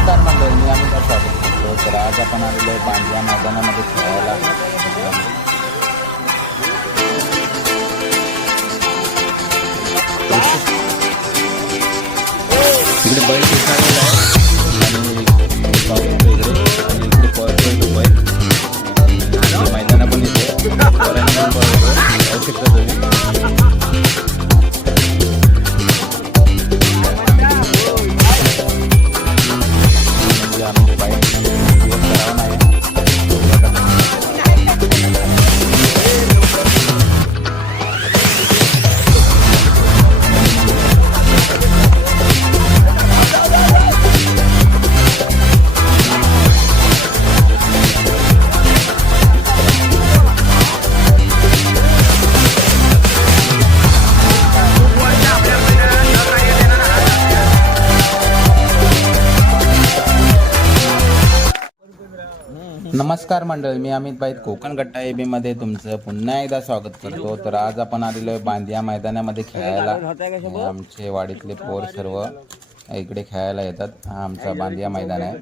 नमस्कार मंडळी मी आम्ही कसं आलो करतो तर आज आपण आलेलो आहे बांधिया मैदानामध्ये खेळायला. तिकडे बैल दिसायला नमस्कार मंडळी मी अमित बाईत कोकण गट्टा ए मध्ये तुमचं पुन्हा एकदा स्वागत करतो. तर आज आपण आलेलो आहे बांदिया मैदानामध्ये खेळायला. आमचे वाडीतले पोर सर्व इकडे खेळायला येतात. हा आमचा बांदिया मैदान आहे.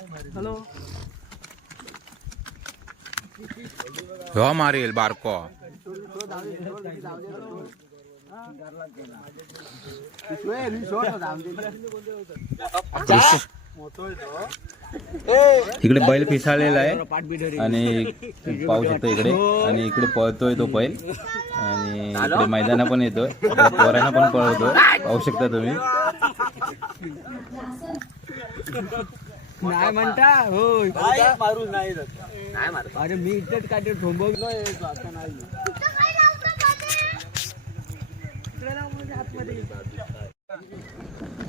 हॅलो ह्यो मारेल बारको. इकडे बैल पिसाळलेला आहे आणि पाहू शकतो इकडे आणि इकडे पळतोय तो बैल. आणि इकडे मैदाना पण येतोय. पोरांना पण पळवतो पाहू शकता तुम्ही. नाही म्हणता होय. मारू नाही नाही मारू अरे मी इथेच काढते ठोंबवलोय आता नाही.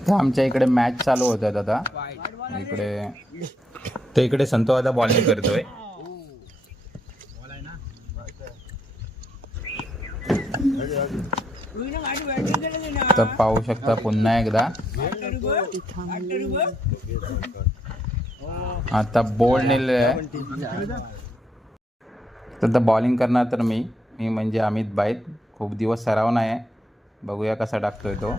तर आमच्या इकडे मॅच चालू होतात आता इकडे तर इकडे संतो आता बॉलिंग करतोय. तर पाहू शकता पुन्हा एकदा. आता बोल्ड नेले आहे तर बॉलिंग करणार तर मी मी म्हणजे अमित बाईत खूप दिवस सराव नाही आहे बघूया कसा टाकतोय तो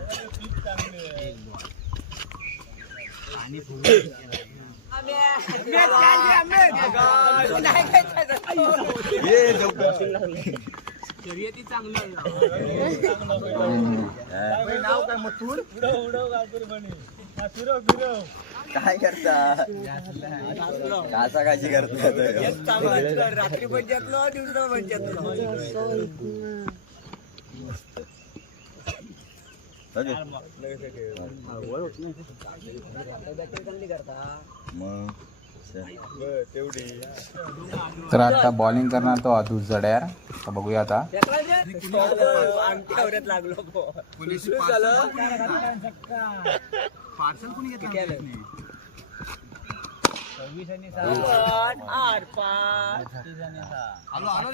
काय करता? कासा काशी करता रात्री पंचायतलो दिवसा मग तर आता बॉलिंग करणार तो अधू जड्यार. तर बघूया आता. अंगठ्यावरच लागलो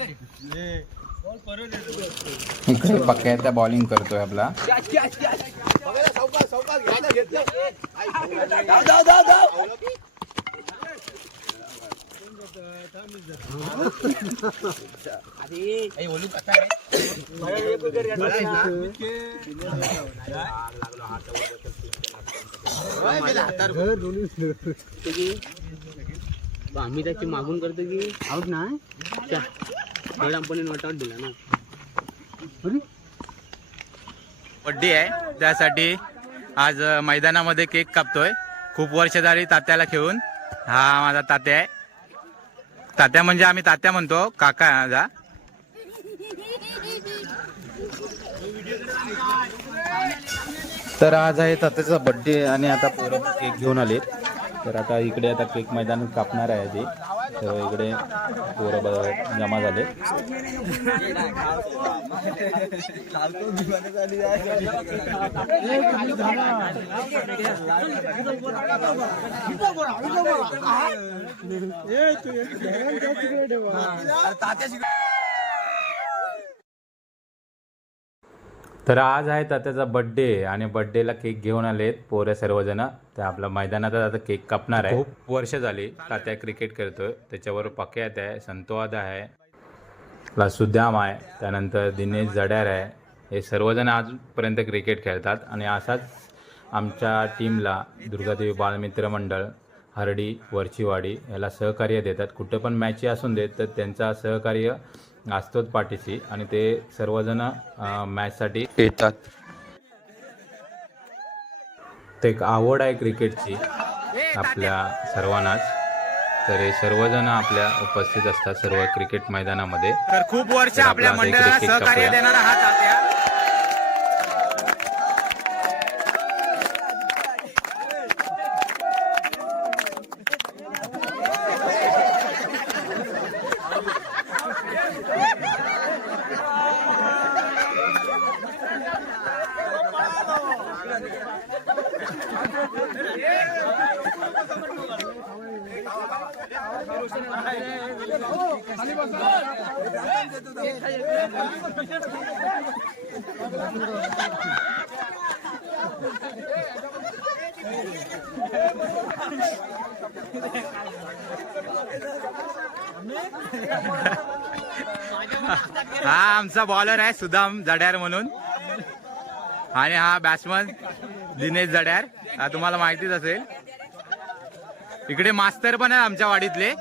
पोलीस इकडे त्या बॉलिंग करतोय आपला. आम्ही त्याची मागून करतो की आऊट नाही आपण नॉट आउट दिला ना. बड्डे आहे. त्यासाठी आज मैदानामध्ये केक कापतोय. खूप वर्ष झाली तात्याला खेळून. हा माझा तात्या आहे. तात्या म्हणजे आम्ही तात्या म्हणतो. काका आहे माझा. तर आज आहे तात्याचा बड्डे आणि आता पोरं केक घेऊन आले तर आता इकडे आता केक मैदान कापणार आहे ते. तर इकडे पोरं ब- जमा झाले तर आज आहे तात्याचा बड्डे आणि बड्डेला केक घेऊन आलेत पोरं सर्वजण. तर आपला मैदानात आता केक कापणार आहे. खूप वर्ष झाली तात्या क्रिकेट खेळतोय. त्याच्यावर पक्यात आहे संतोवाद आहे. प्लस सुद्याम आहे त्यानंतर दिनेश जड्यार आहे. हे सर्वजण आजपर्यंत क्रिकेट खेळतात आणि असाच आमच्या टीमला दुर्गादेवी बालमित्र मंडळ हरडी वरचीवाडी याला सहकार्य देतात. कुठं पण मॅची असून देत तर त्यांचा सहकार्य असतोच पाठीशी आणि ते सर्वजण मॅचसाठी येतात. ते एक आवड आहे क्रिकेटची आपल्या सर्वांनाच तर हे सर्वजण आपल्या उपस्थित असतात सर्व क्रिकेट मैदानामध्ये. तर खूप वर्ष आपल्या मंडळाला क्रिकेट सहकार्य. देणारा हा हा आमचा बॉलर आहे सुदाम जड्यार म्हणून. आणि हा बॅट्समन दिनेश जड्यार. हा तुम्हाला माहितीच असेल. इकडे मास्तर पण आहे आमच्या वाडीतले.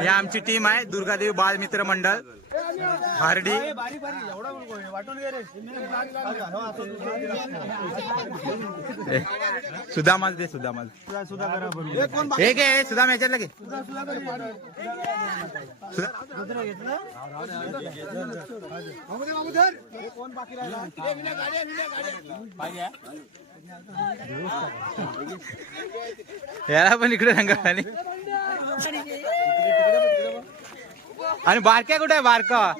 ही आमची टीम आहे दुर्गादेवी बाल मित्र मंडळ हार्डी. सुदामाल दे सुदामाल. हे घे सुदाम याच्यातलं घे. याला पण इकडे रंग आणि आणि बारक्या कुठे आहे बारका?